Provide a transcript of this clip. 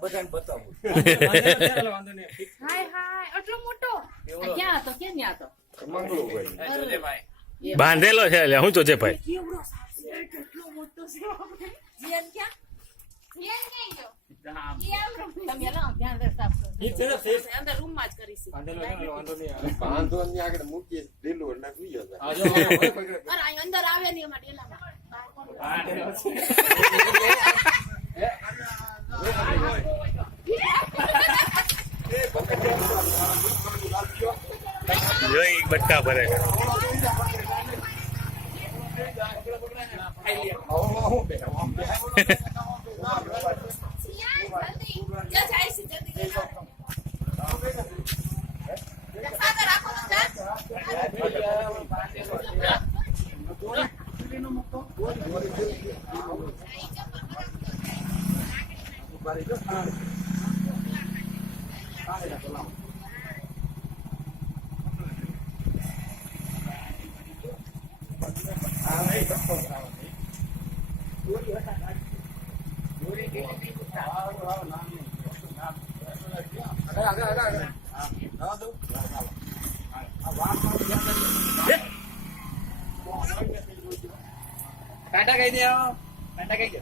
બધાને બતાવું. હાય હાય આટલો મોટો ક્યાં હતો કે ન્યા હતો બાંધેલો છે એટલે હું જોજે ભાઈ કેવડો સાપ છે કેટલો મોટો છે જીયન ક્યાં જીયન ક્યાં ગયો તમે લાવ ધ્યાન દે સાપ અંદર રૂમ માં જ કરીશું વાંધો ની આગળ મૂકી ઢીલું એટલે સુઈ જશે. અરે અહીં અંદર આવે નહીં એમાં ડેલામાં જો એક બટકા ભરે છે ટાટા કહી દે ટાટા કહી દે